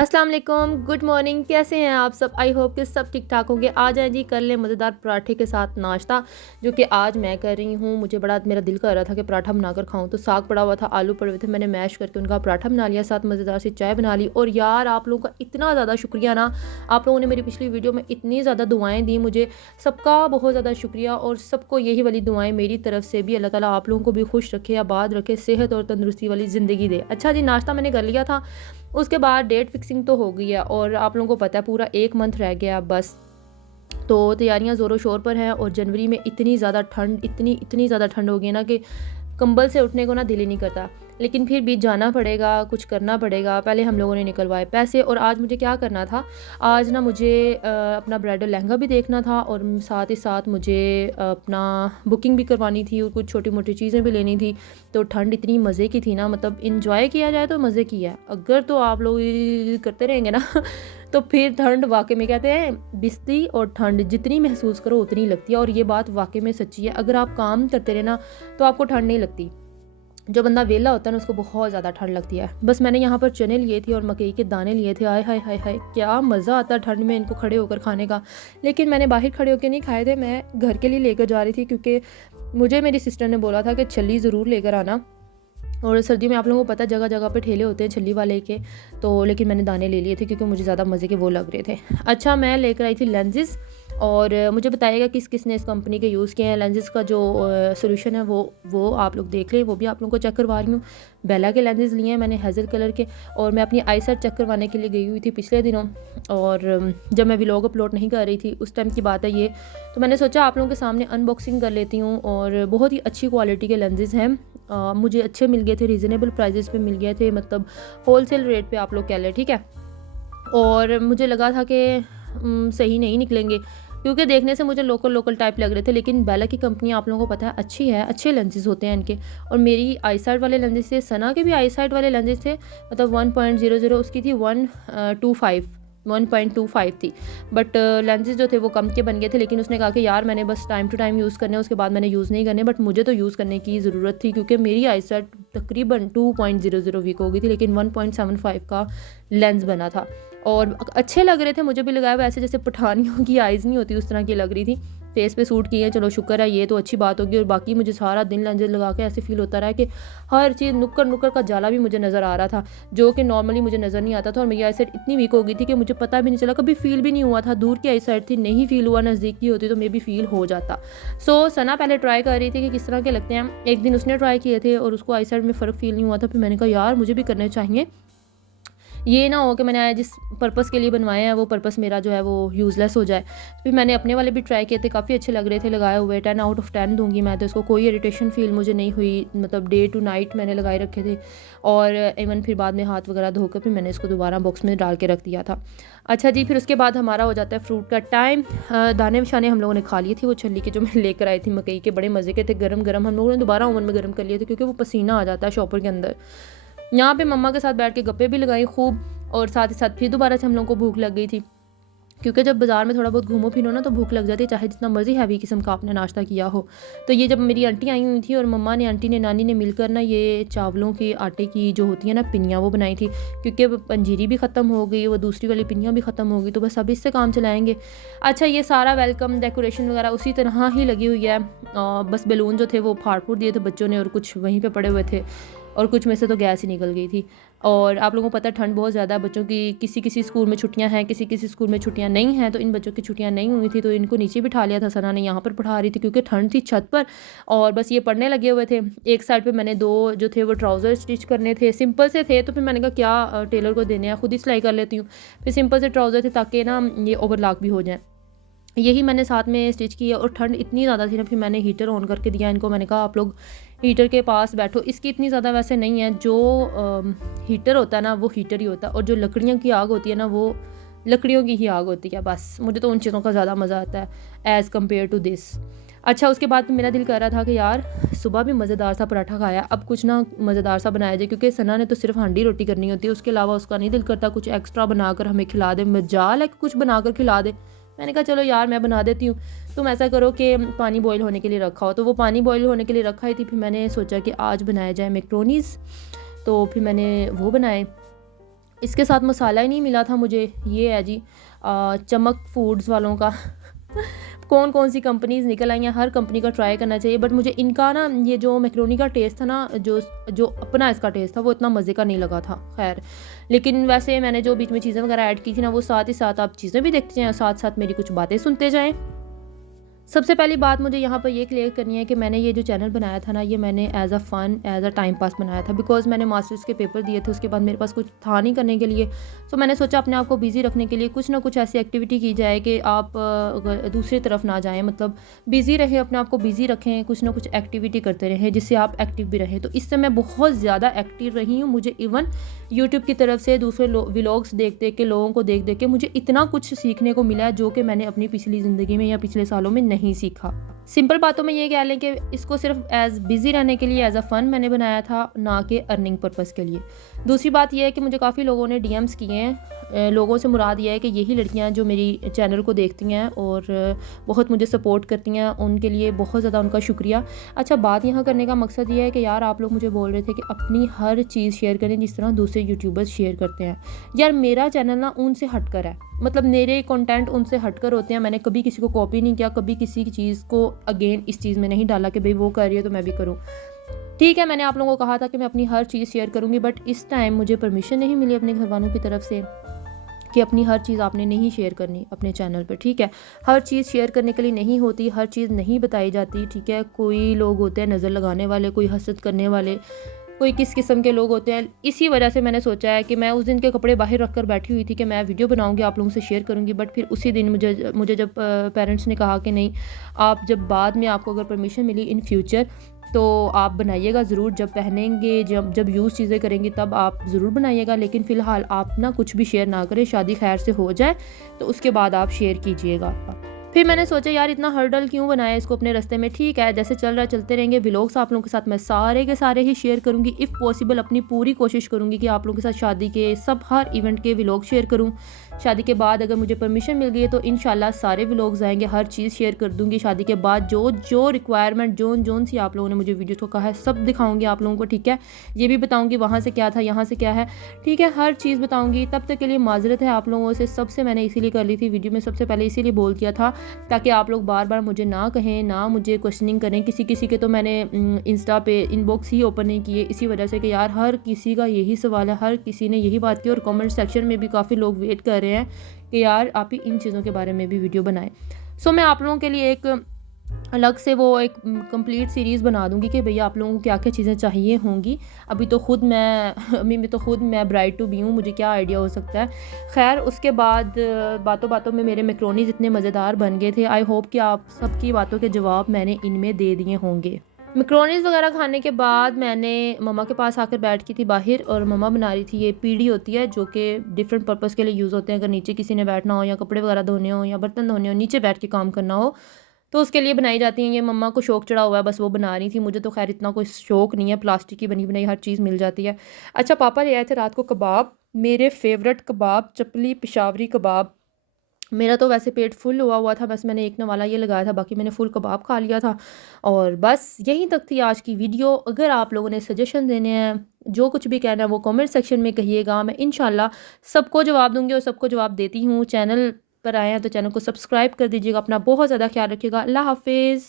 अस्सलाम वालेकुम, good morning. कैसे हैं आप सब? आई होप कि सब ठीक ठाक होंगे। आ जाएँ जी, कर लें मज़ेदार पराठे के साथ नाश्ता, जो कि आज मैं कर रही हूँ। मुझे बड़ा मेरा दिल कर रहा था कि पराठा बनाकर खाऊँ, तो साग पड़ा हुआ था, आलू पड़े हुए थे, मैंने मैश करके उनका पराठा बना लिया, साथ मज़ेदार सी चाय बना ली। और यार, आप लोगों का इतना ज़्यादा शुक्रिया ना, आप लोगों ने मेरी पिछली वीडियो में इतनी ज़्यादा दुआएँ दी मुझे, सबका बहुत ज़्यादा शुक्रिया। और सबको यही वाली दुआएँ मेरी तरफ से भी, अल्लाह ताला आप लोगों को भी खुश रखे, आबाद रखे, सेहत और तंदुरुस्ती वाली ज़िंदगी दे। अच्छा जी, नाश्ता मैंने कर लिया था। उसके बाद डेट फिक्सिंग तो हो गई है और आप लोगों को पता है पूरा 1 मंथ रह गया अब बस। तो तैयारियां ज़ोरों शोर पर हैं और जनवरी में इतनी ज़्यादा ठंड, इतनी इतनी ज़्यादा ठंड हो गई ना कि कंबल से उठने को ना दिल ही नहीं करता। लेकिन फिर भी जाना पड़ेगा, कुछ करना पड़ेगा। पहले हम लोगों ने निकलवाए पैसे। और आज मुझे क्या करना था, आज ना मुझे अपना ब्राइडल लहंगा भी देखना था और साथ ही साथ मुझे अपना बुकिंग भी करवानी थी और कुछ छोटी-मोटी चीज़ें भी लेनी थी। तो ठंड इतनी मज़े की थी ना, मतलब एन्जॉय किया जाए तो मज़े की है। अगर तो आप लोग ये करते रहेंगे ना तो फिर ठंड वाक़ई में, कहते हैं बिस्ती और ठंड जितनी महसूस करो उतनी लगती है। और ये बात वाक़ई में सच्ची है। अगर आप काम करते रहे ना तो आपको ठंड नहीं लगती। जो बंदा वेला होता है ना उसको बहुत ज़्यादा ठंड लगती है। बस मैंने यहाँ पर चने लिए थे और मकई के दाने लिए थे। आय हाय हाय हाय! क्या मज़ा आता है ठंड में इनको खड़े होकर खाने का। लेकिन मैंने बाहर खड़े होकर नहीं खाए थे, मैं घर के लिए लेकर जा रही थी, क्योंकि मुझे मेरी सिस्टर ने बोला था कि छल्ली ज़रूर लेकर आना। और सर्दियों में आप लोगों को पता है जगह जगह पे ठेले होते हैं छल्ली वाले के। तो लेकिन मैंने दाने ले लिए थे क्योंकि मुझे ज़्यादा मज़े के वो लग रहे थे। अच्छा, मैं लेकर आई थी लेंसेज़। और मुझे बताइएगा किस किस ने इस कंपनी के यूज़ किए हैं। लेंसेज़ का जो सॉल्यूशन है वो आप लोग देख लें, वो भी आप लोगों को चेक करवा रही हूँ। बेला के लेंसेज़ लिए हैं मैंने, हेज़ल कलर के। और मैं अपनी आई साइट चेक करवाने के लिए गई हुई थी पिछले दिनों। और जब मैं व्लॉग अपलोड नहीं कर रही थी उस टाइम की बात है ये। तो मैंने सोचा आप लोगों के सामने अनबॉक्सिंग कर लेती हूँ। और बहुत ही अच्छी क्वालिटी के लेंसेज़ हैं। मुझे अच्छे मिल गए थे, रीज़नेबल प्राइजेस पे मिल गए थे, मतलब होलसेल रेट पे आप लोग कह लें, ठीक है। और मुझे लगा था कि सही नहीं निकलेंगे, क्योंकि देखने से मुझे लोकल लोकल टाइप लग रहे थे। लेकिन बेला की कंपनी आप लोगों को पता है अच्छी है, अच्छे लेंसेज होते हैं इनके। और मेरी आई साइड वाले लेंसेज थे, सना के भी आई साइड वाले लेंसेज थे, मतलब 1.00 उसकी थी 1.25 थी। बट लेंसेज जो थे वो कम के बन गए थे। लेकिन उसने कहा कि यार मैंने बस टाइम टू टाइम यूज़ करने, उसके बाद मैंने यूज़ नहीं करने। बट मुझे तो यूज़ करने की ज़रूरत थी, क्योंकि मेरी आई साइट तकरीबन 2.00 वीक हो गई थी, लेकिन 1.75 का लेंस बना था। और अच्छे लग रहे थे, मुझे भी लगाया वैसे जैसे पठानियों की आइज़ नहीं होती उस तरह की लग रही थी। फेस पे सूट की है, चलो शुक्र है, ये तो अच्छी बात होगी। और बाकी मुझे सारा दिन लेंसेज लगा के ऐसे फील होता रहा कि हर चीज़ नुक्कड़ नुक्कड़ का जाला भी मुझे नज़र आ रहा था, जो कि नॉर्मली मुझे नज़र नहीं आता था। और मेरी आई साइट इतनी वीक हो गई थी कि मुझे पता भी नहीं चला, कभी फील भी नहीं हुआ था। दूर की आई साइट थी, नहीं फील हुआ, नज़दीक की होती तो मे भी फील हो जाता। सो सना पहले ट्राई कर रही थी कि किस तरह के लगते हैं। एक दिन उसने ट्राई किए थे और उसको आई साइट में फ़र्क फील नहीं हुआ था। फिर मैंने कहा यार मुझे भी करने चाहिए, ये ना हो कि मैंने जिस पर्पस के लिए बनवाए हैं वो पर्पस मेरा जो है वो यूज़लेस हो जाए। तो फिर मैंने अपने वाले भी ट्राई किए थे, काफ़ी अच्छे लग रहे थे लगाए हुए। 10 आउट ऑफ 10 दूँगी मैं तो इसको, कोई इरिटेशन फ़ील मुझे नहीं हुई। मतलब डे टू नाइट मैंने लगाए रखे थे। और इवन फिर बाद में हाथ वगैरह धोकर फिर मैंने इसको दोबारा बॉक्स में डाल के रख दिया था। अच्छा जी, फिर उसके बाद हमारा हो जाता है फ्रूट का टाइम। दाने-शाने हम लोगों ने खा लिए थे, वो छल्ली के जो मैं लेकर आई थी मकई के, बड़े मज़े के थे, गरम-गरम। हम लोगों ने दोबारा ओवन में गरम कर लिए थे क्योंकि वो पसीना आ जाता है शॉपर के अंदर। यहाँ पे मम्मा के साथ बैठ के गप्पे भी लगाई खूब। और साथ ही साथ फिर दोबारा से हम लोगों को भूख लग गई थी, क्योंकि जब बाज़ार में थोड़ा बहुत घूमो फिरो ना तो भूख लग जाती है, चाहे जितना मर्ज़ी हैवी किस्म का आपने नाश्ता किया हो। तो ये जब मेरी आंटी आई हुई थी और मम्मा ने, आंटी ने, नानी ने मिलकर ना ये चावलों के आटे की जो होती है ना पिनियाँ, वो बनाई थी। क्योंकि अब पंजीरी भी ख़त्म हो गई, वो दूसरी वाली पिनियाँ भी ख़त्म हो गई, तो बस अब इससे काम चलाएँगे। अच्छा, ये सारा वेलकम डेकोरेशन वगैरह उसी तरह ही लगी हुई है। बस बैलून जो थे वो फाड़-फूड़ दिए थे बच्चों ने और कुछ वहीं पे पड़े हुए थे। और कुछ में से तो गैस ही निकल गई थी। और आप लोगों को पता है ठंड बहुत ज़्यादा है, बच्चों की किसी किसी स्कूल में छुट्टियां हैं, किसी किसी स्कूल में छुट्टियां नहीं हैं। तो इन बच्चों की छुट्टियां नहीं हुई थी तो इनको नीचे बिठा लिया था सना ने, यहाँ पर पढ़ा रही थी क्योंकि ठंड थी छत पर। और बस ये पढ़ने लगे हुए थे। एक साइड पे मैंने दो जो थे वो ट्राउज़र स्टिच करने थे, सिंपल से थे। तो फिर मैंने कहा क्या टेलर को देने हैं, खुद ही सिलाई कर लेती हूँ। फिर सिंपल से ट्राउज़र थे ताकि ना ये ओवरलॉक भी हो जाए, यही मैंने साथ में स्टिच किया। और ठंड इतनी ज़्यादा थी ना, फिर मैंने हीटर ऑन करके दिया इनको। मैंने कहा आप लोग हीटर के पास बैठो। इसकी इतनी ज़्यादा वैसे नहीं है, जो हीटर होता है ना वो हीटर ही होता है, और जो लकड़ियों की आग होती है ना वो लकड़ियों की ही आग होती है। बस मुझे तो उन चीज़ों का ज़्यादा मज़ा आता है एज़ कम्पेयर टू दिस। अच्छा, उसके बाद फिर मेरा दिल कर रहा था कि यार सुबह भी मज़ेदार सा पराठा खाया, अब कुछ ना मज़ेदार सा बनाया जाए, क्योंकि सना ने तो सिर्फ हांडी रोटी करनी होती है, उसके अलावा उसका नहीं दिल करता कुछ एक्स्ट्रा बनाकर हमें खिला दे। मजाल है कि कुछ बनाकर खिला दे। मैंने कहा चलो यार मैं बना देती हूँ। तुम ऐसा करो कि पानी बॉईल होने के लिए रखा हो, तो वो पानी बॉईल होने के लिए रखा ही थी। फिर मैंने सोचा कि आज बनाया जाए मैक्रोनीज़, तो फिर मैंने वो बनाए। इसके साथ मसाला ही नहीं मिला था मुझे, ये है जी चमक फूड्स वालों का। कौन कौन सी कंपनीज़ निकल आई हैं, हर कंपनी का ट्राई करना चाहिए, बट मुझे इनका ना ये जो मैक्रोनी का टेस्ट था ना, जो जो अपना इसका टेस्ट था वो इतना मज़े का नहीं लगा था। खैर, लेकिन वैसे मैंने जो बीच में चीज़ें वगैरह ऐड की थी ना, वो साथ ही साथ आप चीज़ें भी देखते जाएँ और साथ साथ मेरी कुछ बातें सुनते जाएँ। सबसे पहली बात मुझे यहाँ पर ये क्लियर करनी है कि मैंने ये जो चैनल बनाया था ना, ये मैंने as a fun, as a time pass बनाया था, बिकॉज़ मैंने मास्टर्स के पेपर दिए थे, उसके बाद मेरे पास कुछ था नहीं करने के लिए। तो मैंने सोचा अपने आप को बिज़ी रखने के लिए कुछ ना कुछ ऐसी एक्टिविटी की जाए कि आप दूसरी तरफ ना जाएँ, मतलब बिज़ी रहें, अपने आप को बिज़ी रखें, कुछ ना कुछ एक्टिविटी करते रहें जिससे आप एक्टिव भी रहें। तो इससे मैं बहुत ज़्यादा एक्टिव रही हूँ। मुझे इवन यूट्यूब की तरफ से दूसरे व्लॉग्स देख देख के, लोगों को देख देख के मुझे इतना कुछ सीखने को मिला है जो कि मैंने अपनी पिछली ज़िंदगी में या पिछले सालों में नहीं सीखा। सिंपल बातों में ये कह लें कि इसको सिर्फ एज़ बिज़ी रहने के लिए, एज़ अ फ़न मैंने बनाया था, ना कि अर्निंग पर्पज़ के लिए। दूसरी बात ये है कि मुझे काफ़ी लोगों ने डीएम्स किए हैं। लोगों से मुराद ये है कि यही लड़कियां जो मेरी चैनल को देखती हैं और बहुत मुझे सपोर्ट करती हैं, उनके लिए बहुत ज़्यादा उनका शुक्रिया। अच्छा, बात यहाँ करने का मकसद ये है कि यार आप लोग मुझे बोल रहे थे कि अपनी हर चीज़ शेयर करें जिस तरह दूसरे यूट्यूबर्स शेयर करते हैं। यार मेरा चैनल ना उनसे हटकर है, मतलब मेरे कंटेंट उनसे हटकर होते हैं। मैंने कभी किसी को कॉपी नहीं किया, कभी किसी चीज़ को अगेन इस चीज़ में नहीं डाला कि भाई वो कर रही है तो मैं भी करूँ। ठीक है, मैंने आप लोगों को कहा था कि मैं अपनी हर चीज़ शेयर करूँगी, बट इस टाइम मुझे परमिशन नहीं मिली अपने घरवालों की तरफ से कि अपनी हर चीज़ आपने नहीं शेयर करनी अपने चैनल पर। ठीक है, हर चीज़ शेयर करने के लिए नहीं होती, हर चीज़ नहीं बताई जाती। ठीक है, कोई लोग होते हैं नज़र लगाने वाले, कोई हसद करने वाले, कोई किस किस्म के लोग होते हैं। इसी वजह से मैंने सोचा है कि मैं उस दिन के कपड़े बाहर रख कर बैठी हुई थी कि मैं वीडियो बनाऊंगी, आप लोगों से शेयर करूंगी, बट फिर उसी दिन मुझे जब पेरेंट्स ने कहा कि नहीं, आप जब बाद में आपको अगर परमिशन मिली इन फ्यूचर तो आप बनाइएगा ज़रूर, जब पहनेंगे, जब जब यूज़ चीज़ें करेंगे तब आप ज़रूर बनाइएगा, लेकिन फ़िलहाल आप ना कुछ भी शेयर ना करें, शादी खैर से हो जाए तो उसके बाद आप शेयर कीजिएगा। फिर मैंने सोचा यार इतना हर्डल क्यों बनाया इसको अपने रास्ते में। ठीक है, जैसे चल रहा चलते रहेंगे। व्लॉग्स आप लोगों के साथ मैं सारे के सारे ही शेयर करूंगी, इफ़ पॉसिबल अपनी पूरी कोशिश करूंगी कि आप लोगों के साथ शादी के सब हर इवेंट के व्लॉग शेयर करूं। शादी के बाद अगर मुझे परमिशन मिल गई है तो इंशाल्लाह सारे व्लॉग्स आएंगे, हर चीज़ शेयर कर दूंगी। शादी के बाद जो जो रिक्वायरमेंट जोन सी आप लोगों ने मुझे वीडियो को कहा है सब दिखाऊंगी आप लोगों को। ठीक है, ये भी बताऊंगी वहाँ से क्या था, यहाँ से क्या है। ठीक है, हर चीज़ बताऊंगी। तब तक के लिए माजरत है आप लोगों से, सबसे मैंने इसीलिए कर ली थी वीडियो में, सबसे पहले इसीलिए बोल किया था ताकि आप लोग बार बार मुझे ना कहें, ना मुझे क्वेश्चनिंग करें। किसी किसी के तो मैंने इंस्टा पे इनबॉक्स ही ओपन नहीं किए इसी वजह से कि यार हर किसी का यही सवाल है, हर किसी ने यही बात की, और कमेंट सेक्शन में भी काफ़ी लोग वेट कर रहे हैं कि यार आप ही इन चीज़ों के बारे में भी वीडियो बनाएं। सो मैं आप लोगों के लिए एक अलग से वो एक कंप्लीट सीरीज़ बना दूंगी कि भैया आप लोगों को क्या क्या चीज़ें चाहिए होंगी। अभी मैं तो खुद मैं ब्राइड टू बी हूँ, मुझे क्या आइडिया हो सकता है। खैर, उसके बाद बातों बातों में मेरे मैक्रोनीज़ इतने मज़ेदार बन गए थे। आई होप कि आप सबकी बातों के जवाब मैंने इनमें दे दिए होंगे। मैक्रोनीज़ वगैरह खाने के बाद मैंने मम्मा के पास आकर बैठ की थी बाहर, और मम्मा बना रही थी, ये पीढ़ी होती है जो कि डिफरेंट पर्पज़ के लिए यूज़ होते हैं। अगर नीचे किसी ने बैठना हो या कपड़े वगैरह धोने हो या बर्तन धोने हो, नीचे बैठ के काम करना हो तो उसके लिए बनाई जाती हैं। ये मम्मा को शौक चढ़ा हुआ है, बस वो बना रही थी। मुझे तो खैर इतना कोई शौक नहीं है, प्लास्टिक की बनी बनाई हर चीज़ मिल जाती है। अच्छा, पापा ले आए थे रात को कबाब, मेरे फेवरेट कबाब, चपली पेशावरी कबाब। मेरा तो वैसे पेट फुल हुआ हुआ था, बस मैंने एक नवाला ये लगाया था, बाकी मैंने फुल कबाब खा लिया था। और बस यहीं तक थी आज की वीडियो। अगर आप लोगों ने सजेशन देने हैं, जो कुछ भी कहना है वो कमेंट सेक्शन में कहिएगा, मैं इंशाल्लाह सबको जवाब दूंगी और सबको जवाब देती हूँ। चैनल पर आए हैं तो चैनल को सब्सक्राइब कर दीजिएगा। अपना बहुत ज़्यादा ख्याल रखिएगा। अल्लाह हाफिज़।